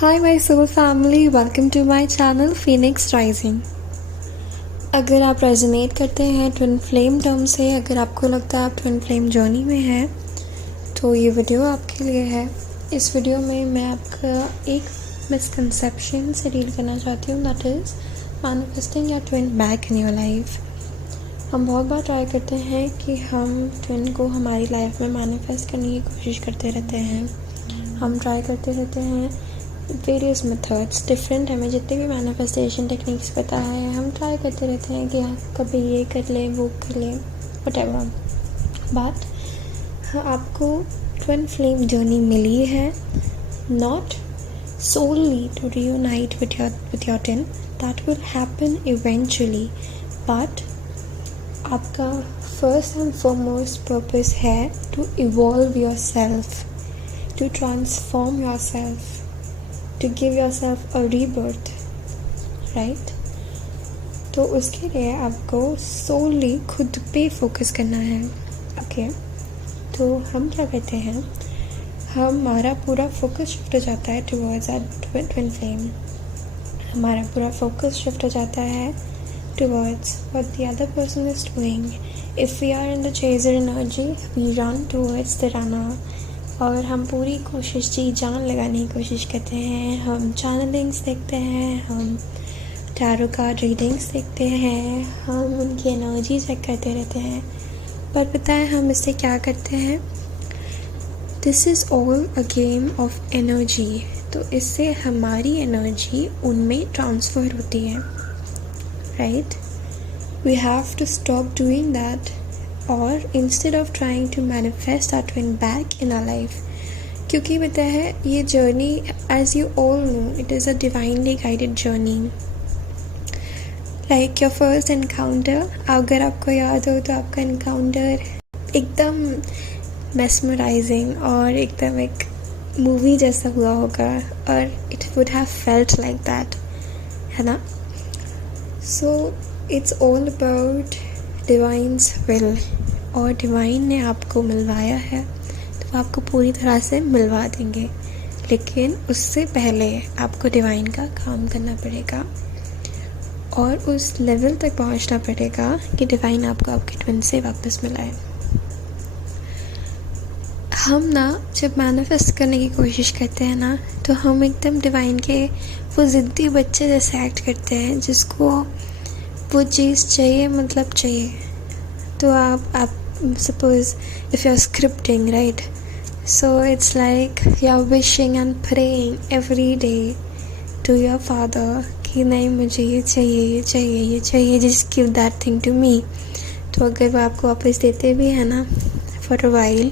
Hi my soul family, welcome to my channel Phoenix Rising। अगर आप resonate करते हैं ट्विन फ्लेम टर्म से, अगर आपको लगता है आप ट्विन फ्लेम जर्नी में हैं, तो ये वीडियो आपके लिए है। इस वीडियो में मैं आपका एक मिसकंसेप्शन से डील करना चाहती हूँ, that is manifesting your twin back in your life. हम बहुत बार ट्राई करते हैं कि हम ट्विन को हमारी लाइफ में मैनिफेस्ट करने की कोशिश करते रहते हैं। हम ट्राई करते रहते हैं वेरियस मेथड्स, डिफरेंट हमें जितने भी मैनिफेस्टेशन टेक्निक्स पता है हम ट्राई करते रहते हैं कि कभी ये कर लें वो कर लें व्हाटएवर। बट आपको ट्विन फ्लेम जर्नी मिली है, not solely to reunite with your twin, that will happen eventually, but आपका फर्स्ट एंड फॉरमोस्ट पर्पस है to evolve yourself, to transform yourself, to give yourself a rebirth, right? तो उसके लिए आपको solely खुद पे focus करना है। ओके, तो हम क्या करते हैं, हमारा पूरा फोकस शिफ्ट हो जाता है टुवर्ड्स आवर ट्विन फ्लेम। हमारा पूरा फोकस शिफ्ट हो जाता है towards what the other person is doing. If we are in the chaser energy, we run towards the runner, और हम पूरी कोशिश जी जान लगाने की कोशिश करते हैं। हम चैनलिंग्स देखते हैं, हम टैरो कार्ड रीडिंग्स देखते हैं, हम उनकी एनर्जी चेक करते रहते हैं, पर पता है हम इससे क्या करते हैं? This is all a game of energy. तो इससे हमारी एनर्जी उनमें ट्रांसफ़र होती है, right? We have to stop doing that, और instead of trying to manifest our twin back in our life, क्योंकि पता है ये journey, as you all know, it is a divinely guided journey. Like your first encounter, अगर आपको याद हो तो आपका एनकाउंटर एकदम मेस्मराइजिंग और एकदम एक मूवी जैसा हुआ होगा, और it would have felt like that, है ना? So it's all about divine's will, और डिवाइन ने आपको मिलवाया है तो वो आपको पूरी तरह से मिलवा देंगे, लेकिन उससे पहले आपको डिवाइन का काम करना पड़ेगा और उस लेवल तक पहुंचना पड़ेगा कि डिवाइन आपको आपके ट्विन से वापस मिलाए। हम ना जब मैनिफेस्ट करने की कोशिश करते हैं ना, तो हम एकदम डिवाइन के वो ज़िद्दी बच्चे जैसे एक्ट करते हैं, जिसको वो चीज़ चाहिए मतलब चाहिए। तो आप suppose if you are scripting, right, so it's like you are wishing and praying every day to your father कि नहीं मुझे ये चाहिए ये चाहिए ये चाहिए, just give that thing to me. तो अगर वो आपको वापस देते भी है ना फॉर अ वाइल,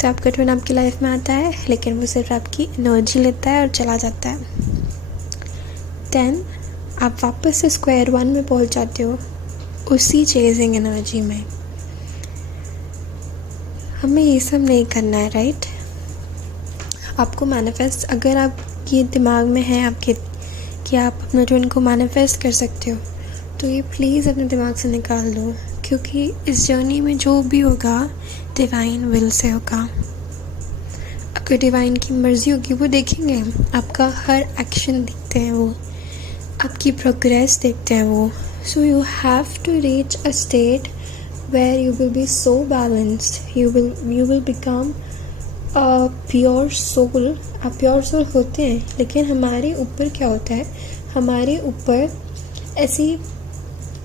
तो आपका ट्विन आपकी लाइफ में आता है, लेकिन वो सिर्फ आपकी एनर्जी लेता है और चला जाता है। देन आप वापस से स्क्वायर वन में पहुंच जाते हो, उसी चेजिंग एनर्जी में। हमें ये सब नहीं करना है, राइट? आपको मैनिफेस्ट, अगर आप ये दिमाग में है आपके कि आप अपने ट्विन को मैनिफेस्ट कर सकते हो, तो ये प्लीज़ अपने दिमाग से निकाल दो, क्योंकि इस जर्नी में जो भी होगा डिवाइन विल से होगा। अगर डिवाइन की मर्ज़ी होगी, वो देखेंगे, आपका हर एक्शन देखते हैं, वो आपकी प्रोग्रेस देखते हैं वो। So you have to reach a state where you will be so balanced, you will become a pure soul. आप प्योर सोल होते हैं, लेकिन हमारे ऊपर क्या होता है, हमारे ऊपर ऐसी,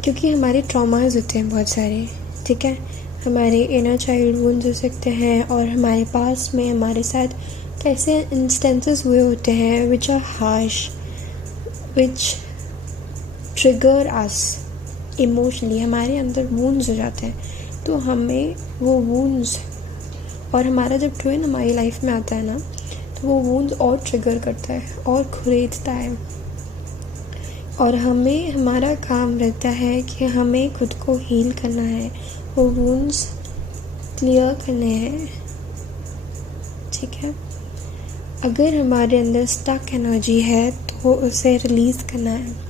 क्योंकि हमारे ट्रॉमाज होते हैं बहुत सारे, ठीक है, हमारे इनर चाइल्ड वुंड्स हो सकते हैं, और हमारे पास में हमारे साथ कैसे इंस्टेंसेस हुए होते हैं which are harsh, which trigger us emotionally, हमारे अंदर वूंड्स हो जाते हैं। तो हमें वो वूंड्स, और हमारा जब ट्विन हमारी लाइफ में आता है ना, तो वो वूंड्स और ट्रिगर करता है और खुरेदता है, और हमें, हमारा काम रहता है कि हमें खुद को हील करना है, वो वूंड्स क्लियर करने हैं, ठीक है? अगर हमारे अंदर स्टक एनर्जी है तो उसे रिलीज़ करना है।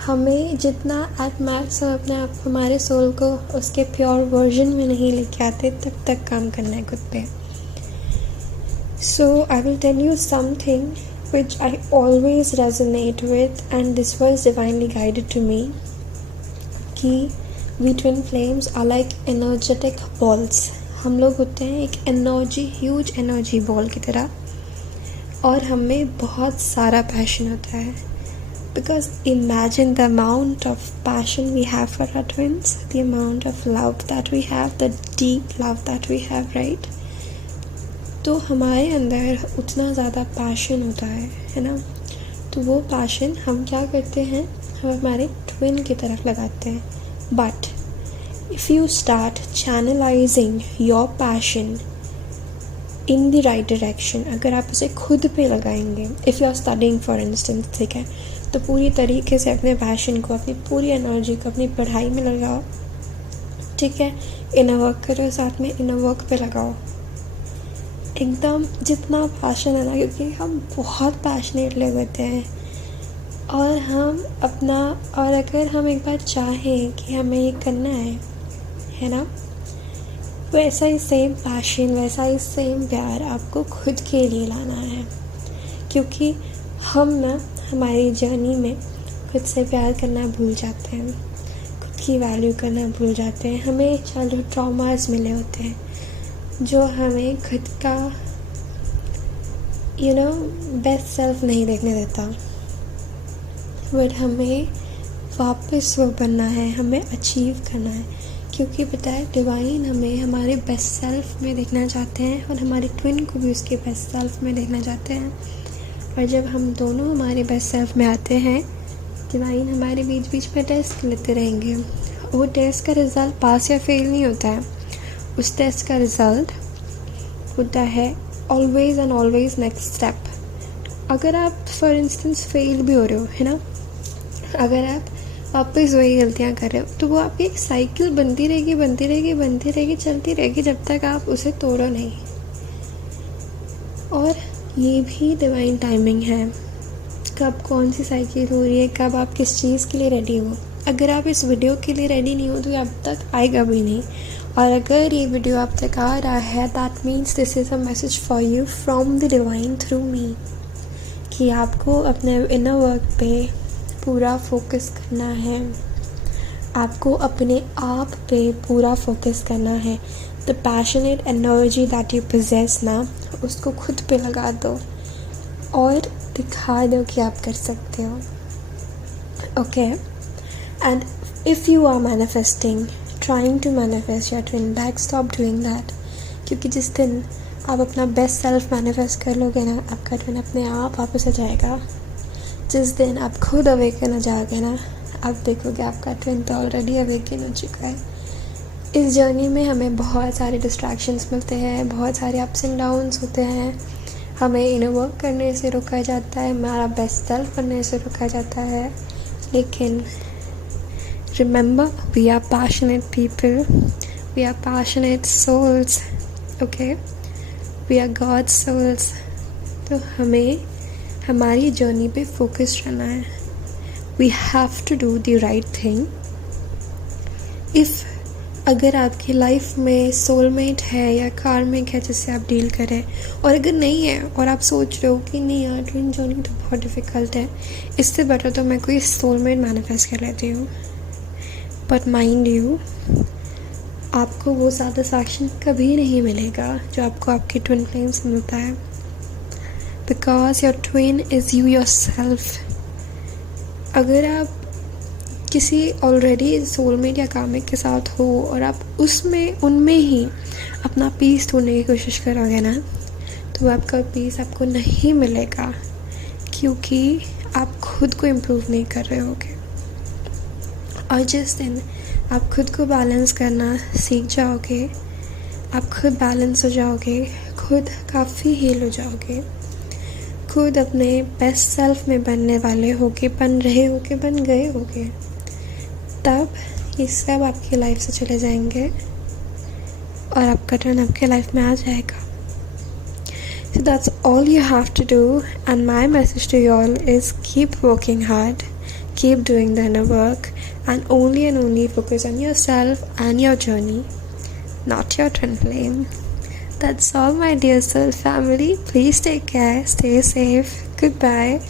हमें जितना एट मैक्स हम अपने आप हमारे सोल को उसके प्योर वर्जन में नहीं लेके आते, तब तक काम करना है खुद पे। So I will tell you something which I always resonate with, and this was divinely guided to me, कि we twin flames are like energetic balls. हम लोग होते हैं एक एनर्जी, ह्यूज एनर्जी बॉल की तरह, और हमें बहुत सारा पैशन होता है. Because imagine the amount of passion we have for our twins, the amount of love that we have, the deep love that we have, right? तो हमारे अंदर उतना ज़्यादा पैशन होता है ना. तो वो पैशन हम क्या करते हैं, हम हमारे ट्विन की तरफ लगाते हैं. But if you start channelizing your passion in the right direction, अगर आप उसे खुद पे लगाएंगे, if you are studying for instance, ठीक है, तो पूरी तरीके से अपने पैशन को, अपनी पूरी एनर्जी को अपनी पढ़ाई में लगाओ, ठीक है. इनर वर्क करो, साथ में इनर वर्क पे लगाओ एकदम जितना पैशन है ना, क्योंकि हम बहुत पैशनेट लोग होते हैं. और हम अपना, और अगर हम एक बार चाहें कि हमें ये करना है ना, वैसा ही सेम पैशन, वैसा ही सेम प्यार आपको खुद के लिए लाना है. क्योंकि हम ना हमारी जर्नी में खुद से प्यार करना भूल जाते हैं, खुद की वैल्यू करना भूल जाते हैं. हमें चाइल्डहुड ट्रॉमास मिले होते हैं जो हमें खुद का बेस्ट सेल्फ नहीं देखने देता. बट हमें वापस वो बनना है, हमें अचीव करना है. क्योंकि पता है, डिवाइन हमें हमारे बेस्ट सेल्फ में देखना चाहते हैं, और हमारे ट्विन को भी उसके बेस्ट सेल्फ में देखना चाहते हैं. और जब हम दोनों हमारे बेस्ट सेल्फ में आते हैं, डिवाइन हमारे बीच बीच में टेस्ट लेते रहेंगे. वो टेस्ट का रिज़ल्ट पास या फेल नहीं होता है, उस टेस्ट का रिज़ल्ट होता है always and always next step. अगर आप फॉर इंस्टेंस फेल भी हो रहे हो, है ना, अगर आप वापस वही गलतियाँ कर रहे हो, तो वो आपकी एक साइकिल बनती रहेगी, बनती रहेगी, बनती रहेगी, चलती रहेगी, जब तक आप उसे तोड़ो नहीं. और ये भी डिवाइन टाइमिंग है, कब कौन सी साइकिल हो रही है, कब आप किस चीज़ के लिए रेडी हो. अगर आप इस वीडियो के लिए रेडी नहीं हो तो ये अब तक आएगा भी नहीं. और अगर ये वीडियो अब तक आ रहा है, that means this is a message for you from the divine through me, कि आपको अपने इनर वर्क पे पूरा फोकस करना है, आपको अपने आप पे पूरा फोकस करना है. The passionate energy that you possess ना, उसको खुद पे लगा दो और दिखा दो कि आप कर सकते हो. Okay. And if you are manifesting, trying to manifest your twin, back stop doing that. क्योंकि जिस दिन आप अपना बेस्ट सेल्फ मैनिफेस्ट कर लोगे ना, आपका ट्विन अपने आप वापस आ जाएगा. जिस दिन आप खुद अवेकन हो जाओगे ना, आप देखोगे आपका ट्विन तो ऑलरेडी अवेकन हो चुका है. इस जर्नी में हमें बहुत सारे डिस्ट्रैक्शंस मिलते हैं, बहुत सारे अप्स एंड डाउन्स होते हैं. हमें इनर वर्क करने से रोका जाता है, हमारा बेस्ट सेल्फ बनने से रोका जाता है. लेकिन remember, we are passionate people, we are passionate souls, okay, we are god souls. तो हमें हमारी जर्नी पे फोकस रहना है. We have to do the right thing. If अगर आपकी लाइफ में सोलमेट है या कार्मिक है जिससे आप डील करें, और अगर नहीं है और आप सोच रहे हो कि नहीं यार ट्विन जर्नी तो बहुत डिफ़िकल्ट है, इससे बेटर तो मैं कोई सोलमेट मैनिफेस्ट कर लेती हूँ. बट माइंड यू, आपको वो सेटिस्फैक्शन कभी नहीं मिलेगा जो आपको आपकी ट्विन फ्लेम से मिलता है. Because your twin is you yourself. अगर आप किसी ऑलरेडी सोलमेट या कामिक के साथ हो और आप उनमें ही अपना पीस ढूंढने की कोशिश करोगे ना, तो आपका पीस आपको नहीं मिलेगा, क्योंकि आप खुद को इम्प्रूव नहीं कर रहे होगे. और जिस दिन आप खुद को बैलेंस करना सीख जाओगे, आप खुद बैलेंस हो जाओगे, खुद काफ़ी हील हो जाओगे, खुद अपने बेस्ट सेल्फ में बनने वाले होगे, बन रहे होगे, बन गए होगे, तब ये सब आपकी लाइफ से चले जाएंगे और आपका टर्न आपके लाइफ में आ जाएगा. So that's all you have to do, and my message to you all is keep working hard, keep doing the inner work, and only focus on yourself and your journey, not your twin flame. that's all, my dear soul family. Please take care, stay safe. Goodbye.